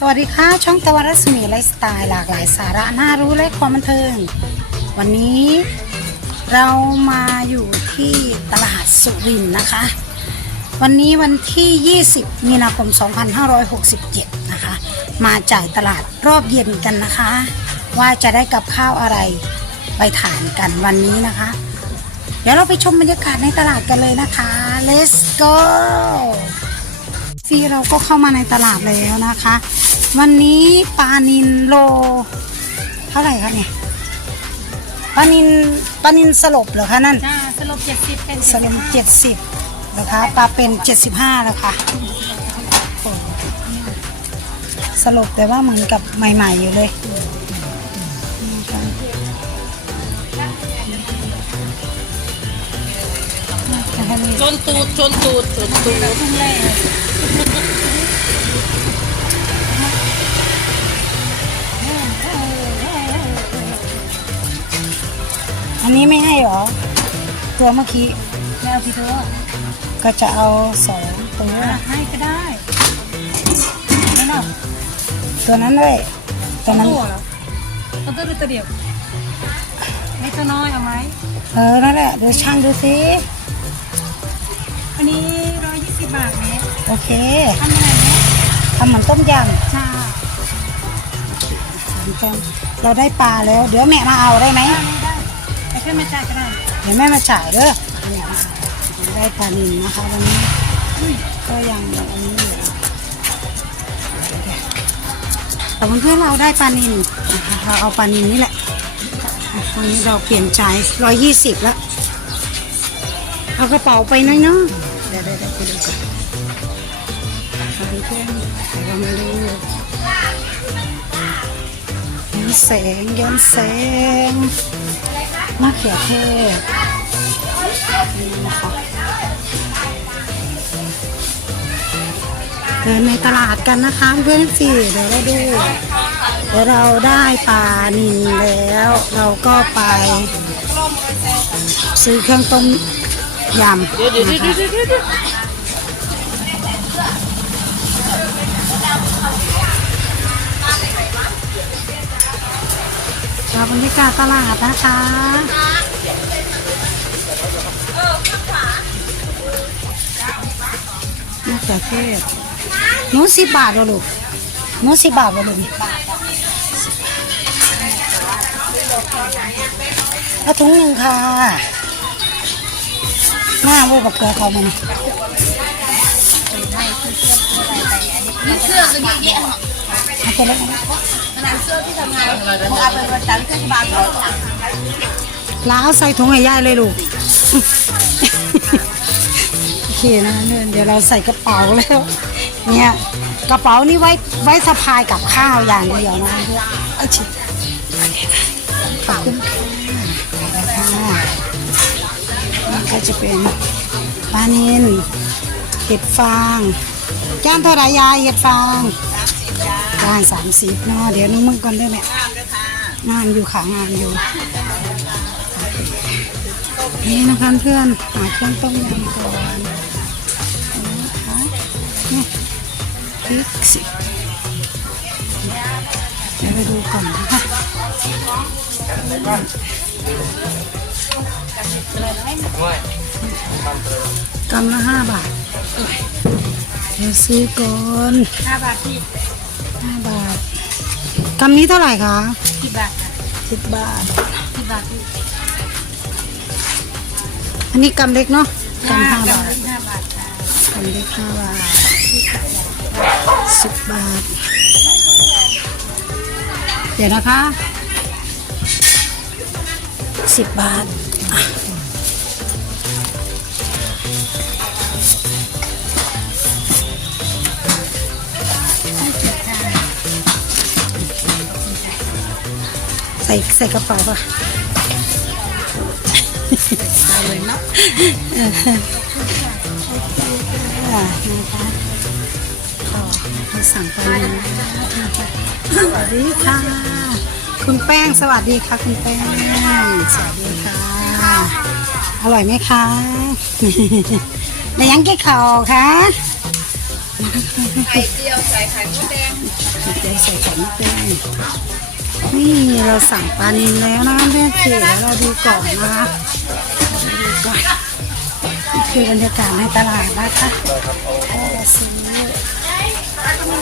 สวัสดีค่ะ ช่องตะวันรัศมีไลฟ์สไตล์หลากหลายสาระน่ารู้และความบันเทิง วันนี้เรามาอยู่ที่ตลาดสุรินนะคะ วันนี้วันที่ 20 มีนาคม 2567 นะคะ มาจ่ายตลาดรอบเย็นกันนะคะ ว่าจะได้กับข้าวอะไรไปทานกันวันนี้นะคะ เดี๋ยวเราไปชมบรรยากาศในตลาดกันเลยนะคะ let's go ซีเราก็เข้ามาในตลาดแล้วนะคะ วันนี้ปลานินโล เท่าไหร่คะเนี่ยปลานินปลานินสลบเหรอคะนั่นจ้าสลบเจ็ดสิบเป็นสลบเจ็ดสิบนะคะปลาเป็นเจ็ดสิบห้าแล้วค่ะโอ้สลบแต่ว่าเหมือนกับใหม่ ๆอยู่เลยนะคะนี่จนตูดจนตูดจนตูดทุ่งแรก อันนี้ไม่ให้หรอ ตัวเมื่อกี้ไม่เอาพี่ตัวก็จะเอาสองตัวให้ก็ได้ไม่หรอกตัวนั้นด้วยตัวนั้นตัวเหรอเอาตัวหรือตัวเดียวไม่ตัวน้อยเอาไหมเออนั่นแหละดูช่างดูสิอันนี้ร้อยยี่สิบบาทเมตรโอ เคทำยังไงเนี่ยทำเหมือนต้มยจ้าำต้มเราได้ปลาแล้ว เดี๋ยวแม่มาเอาได้ไหมได้ได้แต่แค่ไม่จ่ายก็ได้เดี๋ยวแม่มาจ่ายเด้อเนี่ยได้ปลานิลนะคะวันนี้ก็ยังอันนี้อยู่แต่เพื่อนๆเราได้ปลานิลนะคะเราเอาปลานิลนี่แหละวันนี้เราเปลี่ยนใจร้อยยี่สิบแล้วเอากระเป๋าไปหน้อยเนาะเดี๋ยวเดี๋ยวเดี๋ยวไปดูกัน เอาเพื่อนๆเดี๋ยวเรามาดูย้อนแสงย้อนแสงมะเขือเทศนี่นะคะเดินในตลาดกันนะคะเพื่อนสิเดี๋ยวเราดูเดี๋ยวเราได้ปลานิลแล้ว เราก็ไป ซื้อเครื่องต้มยำนะคะ เดี๋ยวเดี๋ยวเราบรรยากาศตลาดนะคะ มะเขือเทศหนูสิบบาทเหรอลูกหนูสิบบาทเหรอลูกเอาถุงหนึ่งค่ะหน้าบูกับเกลือเขามัน นี่เสื้อก็เยอะแยะเอาไปแล้วนะขนาดเสื้อที่ทำงานมึงเอาไปวันจันทร์ขึ้นบานเขาล้าวใส่ถุงให้ย่ายเลยลูก โอเคนะเนี่ยเดี๋ยวเราใส่กระเป๋าแล้ว เนี่ยกระเป๋านี่ไว้ไว้สะพายกับข้าวอย่างเดียวนะเพื่อนเอาชิขอบคุณค่ะก็จะเป็นปลานินเห็ดฟาง แก้มเท่าไรยายเห็ดฟางจานสามสิบเนาะเดี๋ยวนึงมึงก่อนได้ไหมงามอยู่ค่ะงามอยู่ นี่นะคะเพื่อนหาเครื่องต้มยำก่อนนะคะนี่พริกสิเดี๋ยวไปดูก่อนนะคะกำละห้าบาท ดี๋ยวซื้อก่อนห้าบาทที่ห้าบาทกำนี้เท่าไหร่คะสิบบาทค่ะสิบบาทสิบบาทที่อันนี้กำเล็กเนาะกำห้าบาทห้าบาทค่ะกำเล็กห้าบาทสิบบาท เดี๋ยวนะคะสิบบาท ใส่ใส่กระเป๋าป่ะเลยเนาะอ่านะคะก็มาสั่งไปเลยนะคะสวัสดีค่ะ คุณแป้งสวัสดีค่ะ คุณแป้ง สวัสดีค่ะ อร่อยไหมคะในยังกี่ข่าวคะไข่เจียวใส่ไข่มดแดงนิดนึง นี่เราสั่งปลานิลแล้วนะเพื่อนสิแล้วเราดูก่อนนะคะดูก่อนคือบรรยากาศในตลาดนะคะก็ซื้อ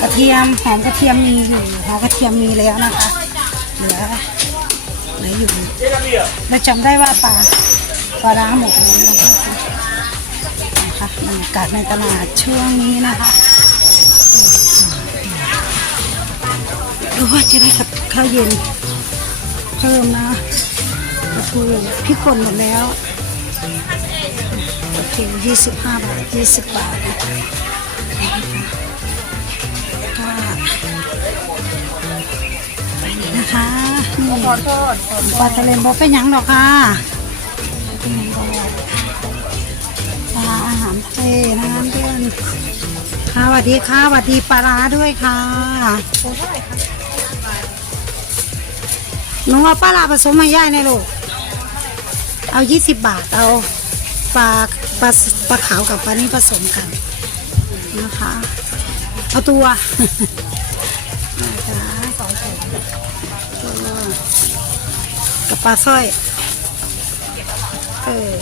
กระเทียมหอมกระเทียมมีอยู่หอมกระเทียมมีแล้วนะคะเหลือเหลืออยู่เราจำได้ว่าปลาปลาร้าหมดแล้วนะคะนะคะบรรยากาศในตลาดช่วงนี้นะคะ ดูว่าจะได้กับข้าวเย็น เพิ่มนะปลาทูพริกป่นหมดแล้วโอเคยี่สิบห้าบาทยี่สิบบาทนะคะก็ไปนี่นะคะนี่ขอโทษปลาทะเลบอกเป็นหยังดอกค่ะเป็นหยังดอกปลาอาหารทะเลนะคะเพื่อนค่ะสวัสดีค่ะสวัสดีปลาร้าด้วยค่ะโอ้เท่าไหนูเอาปลาลาผสมมาย่ายในลูกเอายี่สิบบาท เอาปลาปลาปลาขาวกับปลานี้ผสมกันนะคะ เอาตัวนะคะสองถุงตัวกับปลาสร้อย เออ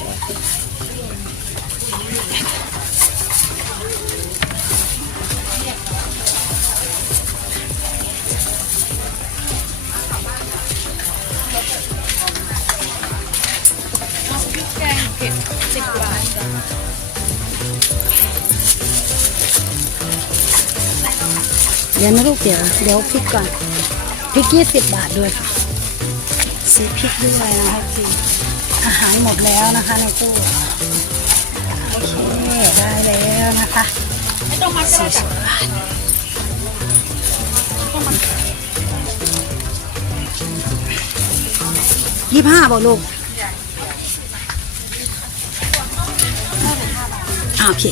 เดี๋ยวนะลูกเดี๋ยวเดี๋ยวพริกก่อนพริกยี่สิบบาทด้วยค่ะซื้อพริกด้วยนะคะคืออาหารหมดแล้วนะคะในตู้โอเคได้แล้วนะคะไม่ต้องมัดก็ได้จ้ะบาทยี่ห้าบาทลูกอ่าโอเค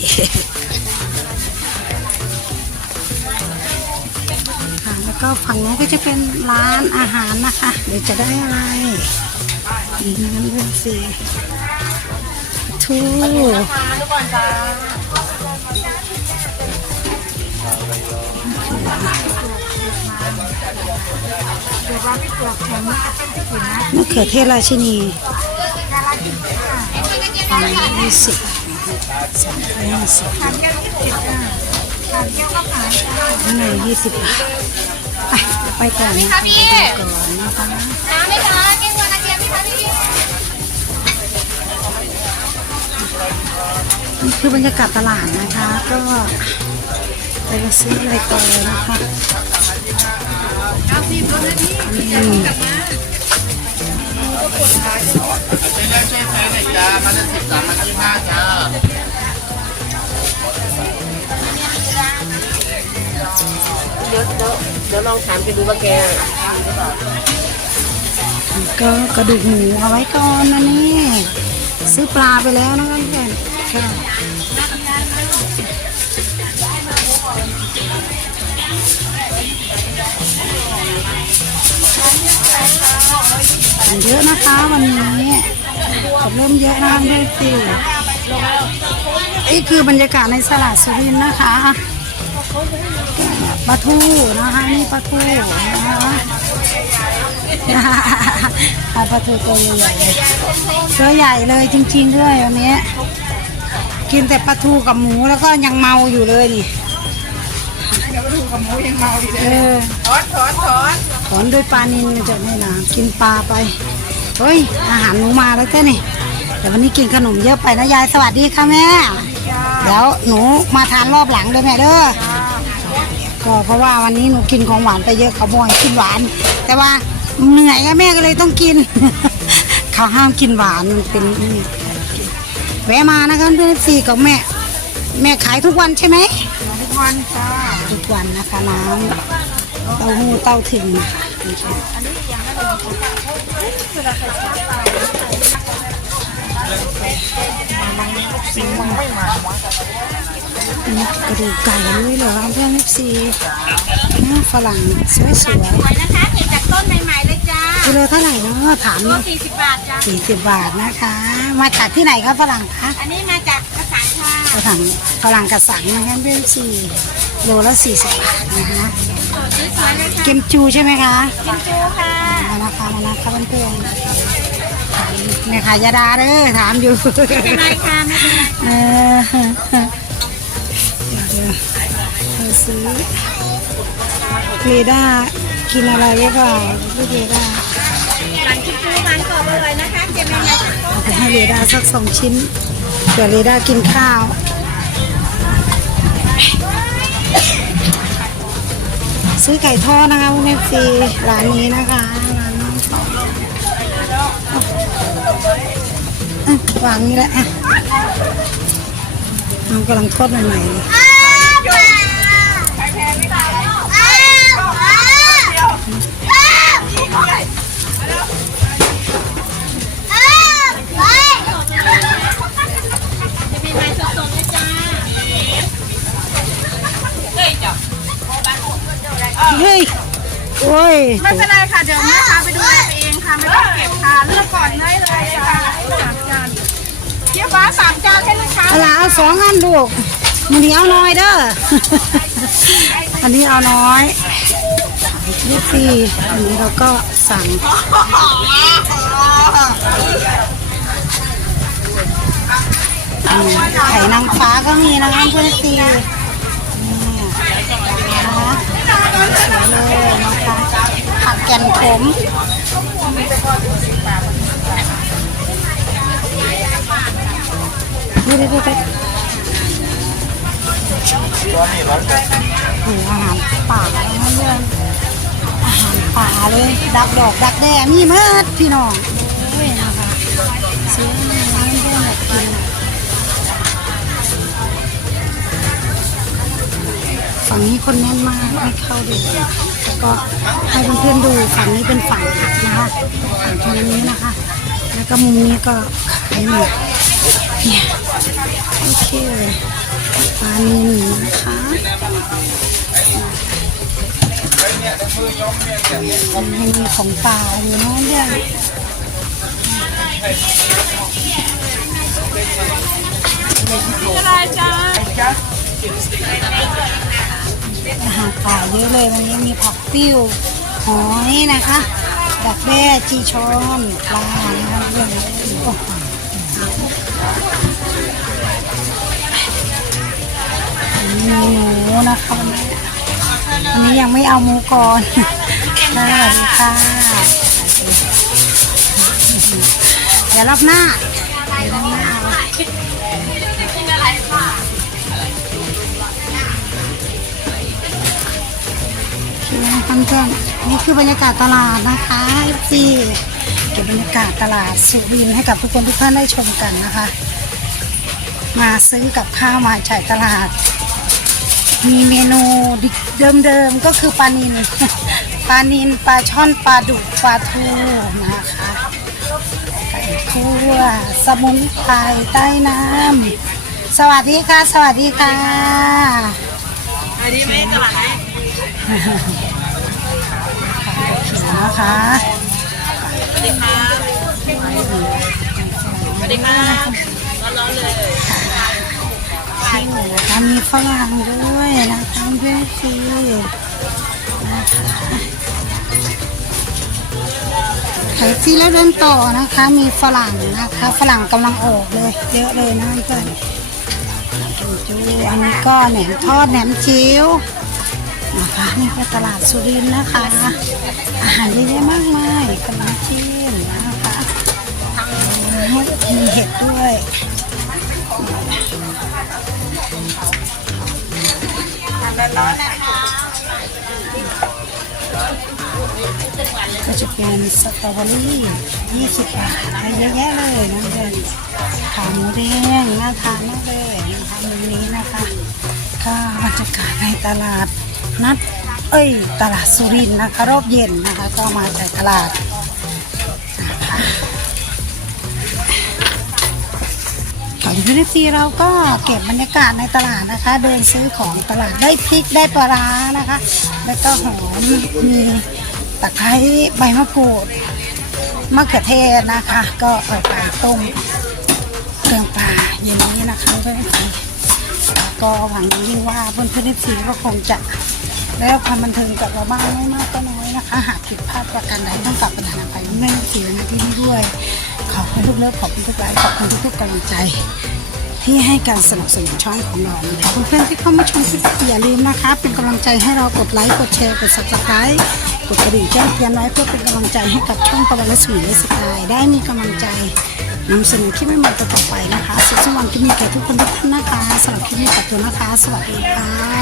ก็ฝั่งนู้นก็จะเป็นร้านอาหารนะคะ เดี๋ยวจะได้อะไรดีนั้นเรื่องสิทูมาทุกคนจ้ามะเขือเทศราชินียี่สิบสองร้อยยี่สิบอันไหนยี่สิบบาท ไปไปก่อนนะคะไปก่อนนะคะน้ำไหมจ๊ะแกงหัวกระเทียมไหมคะพี่นี่คือบรรยากาศตลาดนะคะ ก็ไปซื้ออะไรก่อนนะคะเอาสิบรถนะพี่อืมกลับมา เดี๋ยวเดี๋ยวเดี๋ยวลองถามไปดูว่าแกก็กระดูกหมูเอาไว้ก่อนนะนี่ ซื้อปลาไปแล้วนะคะแฟนค่ะคนเยอะนะคะวันนี้คนเริ่มเยอะนะคะด้วยสินี่คือบรรยากาศในสลาดสุรินทร์นะคะ ปลาทูนะคะนี่ปลาทูนะคะปลาปลาทูตัวใหญ่ตัวใหญ่เลยจริง ๆ ด้วยวันนี้ กินแต่ปลาทูกับหมูแล้วก็ยังเมาอยู่เลยนี่เดี๋ยวมาดูกับหมูยังเมาเลยเออถอนถอนถอนถอนด้วยปลานินจะไม่นะกินปลาไปเฮ้ยอาหารหนูมาแล้วเจ้านี่แต่วันนี้กินขนมเยอะไปนะยายสวัสดีค่ะแม่เดี๋ยวหนูมาทานรอบหลังด้วยแม่เด้อ ก็เพราะว่าวันนี้หนูกินของหวานไปเยอะเขาบ่อยกินหวาน แต่ว่าเหนื่อยก็แม่ก็เลยต้องกิน เขาห้ามกินหวานมันเป็นนี่แวะมานะคะเพื่อนสี่กับแม่ แม่ขายทุกวันใช่ไหมทุกวันจ้าทุกวันนะคะน้ำเต้าหู้เต้าถึงนะคะนี่ก ระดูกไก่ด้วยเหรอเพื่อนเอฟซีฝรั่งสวยสวยนะคะเก็บจากต้นใหม่ๆเลยจ้าๆกิโลเท่าไหร่เนาะถามตัวสี่สิบบาทจ้าสี่สิบบาทนะคะ มาจากที่ไหนคะฝรั่งคะอันนี้มาจากกระสังค่ะฝรั่งฝรั่งกระสังนะคะเพื่อนสี่โลละสี่สิบบาทนะคะสวยๆเลยค่ะเกมจูใช่ไหมคะกินจูค่ะมานะคะมานะคะเพื่อนๆเนี่ยค่ะยาดาเด้อถามอยู่ไม่เป็นไรค่ะไม่เป็นไร ซื้อเรด้ากินอะไรหรือเปล่าลูกเรด้าร้านกินจูร้านกรอบอร่อยนะคะเจมินาเอาไปให้เรด้าสักสองชิ้นเผื่อเรด้ากินข้าวซื้อไก่ทอดนะคะพวกแม่ฟรีร้านนี้นะคะร้านน้องสองอะวางนี่แหละอะน้องกำลังทอดใหม่ๆเลย จะมีไม้สดๆนะจ๊ะ เฮ้ย โอ้ย ไม่เป็นไรค่ะ เดี๋ยวแม่ค้าไปดูแลเองค่ะ ไม่ต้องเก็บค่ะ เลือกก่อนได้เลยค่ะสามจานเจี๊ยบฟ้าสามจานให้ลูกค้าเอาล่ะเอาสองอันลูกมันนี้เอาน้อยเด้อ อันนี้เอาน้อยยี่สิบอันนี้เราก็สั่งอืมไข่นางฟ้าก็มีนะคะเพื่อนตีนี่นะคะ สวยเลยนะคะผักแกนขมดูดิดูดิโอ้อาหารป่าแล้วเพื่อนอาหารป่าเลย ดักดอก ดักแด้มีเมิดพี่น้องโอ้ยนะคะ ฝั่งนี้คนแน่นมากให้เข้าดูแล้วก็ให้เพื่อนๆดูฝั่งนี้เป็นฝั่งผักนะคะฝั่งตรงนี้นะคะ แล้วก็มุมนี้ก็ขายหมูเนี่ยโอเคปลานิลนะคะมันให้มีของป่าอยู่น้องเนี่ยอา หารป่าเยอะเลยวันนี้มีผักติ้วหอยนะคะดักแด้จีชอนปลานะคะเรื่องโอ้มีหมูนะคะวันนี้วันนี้ยังไม่เอาหมูก่อนสวัสดีค่ะเดี๋ยวรอบหน้า เพื่อนๆนี่คือบรรยากาศตลาดนะคะที่เก็บบรรยากาศตลาดสุรินให้กับทุกคนทุกท่านได้ชมกันนะคะ มาซื้อกับข้าวมาจ่ายตลาด มีเมนูเดิมๆก็คือปลานิลปลานิลปลาช่อนปลาดุกปลาทูนะคะไก่คั่วสมุนไพรใต้น้ำสวัสดีค่ะ สวัสดีค่ะอันนี้ไม่ตลาดไหน นะคะสวัสดีครับสวัสดีครับร้อนๆเลยนะคะมีฝรั่งด้วยนะคะเพื่อนซีนะคะขายฟรีแล้วเดินต่อนะคะ มีฝรั่งนะคะ ฝรั่งกำลังออกเลยเยอะเลยนะเพื่อนจูอันนี้ก็แหนมทอดแหนมจิ๋ว นะคะนี่ก็ตลาดสุรินทร์นะคะ อาหารเยอะแยะมากมายขนมจีนนะคะมีเห็ดด้วยก็จะเป็นสตรอเบอรี่20 บาทเยอะแยะเลยนะเพื่อนขาหมูแดงน่าทานมากเลยนะคะมุมนี้นะคะ ก็บรรยากาศในตลาด นัด เอ้ย ตลาดสุรินนะคะ รอบเย็นนะคะ ก็มาจากตลาดนะคะข่าวยูนิซีเราก็เก็บบรรยากาศในตลาดนะคะ เดินซื้อของตลาดได้พริกได้ปลาร้านะคะ แล้วก็หอมมีตะไคร้ใบมะกรูดมะเขือเทศนะคะ ก็เอาไปต้มเครื่องปลาเย็นนี้นะคะเพื่อนๆก็หวังยิ่งว่าเพื่อนเพื่ก็คงจะ แล้วความบันเทิงจากเราบ้างไม่มากก็น้อยนะคะ หากผิดพลาดประการใดต้องกลับปัญหาไปไม่เสียนะที่นี่ด้วย ขอบคุณทุกเลิฟขอบคุณทุกไลค์ขอบคุณทุกๆกำลังใจ ที่ให้การสนับสนุนช่องของเรานะคะเพื่อนๆที่เข้ามาชมคลิปอย่าลืมนะคะ เป็นกำลังใจให้เรากดไลค์กดแชร์กด subscribe กดกระดิ่งแจ้งเตือนไว้เพื่อเป็นกำลังใจให้กับช่องตะวันและสมีและสกายได้มีกำลังใจนำเสนอคลิปใหม่ๆต่อไปนะคะสุขสวัสดิ์ที่มีแก่ทุกคนทุกท่านนะคะสำหรับคลิปนี้ขอบคุณนะคะ สวัสดีค่ะ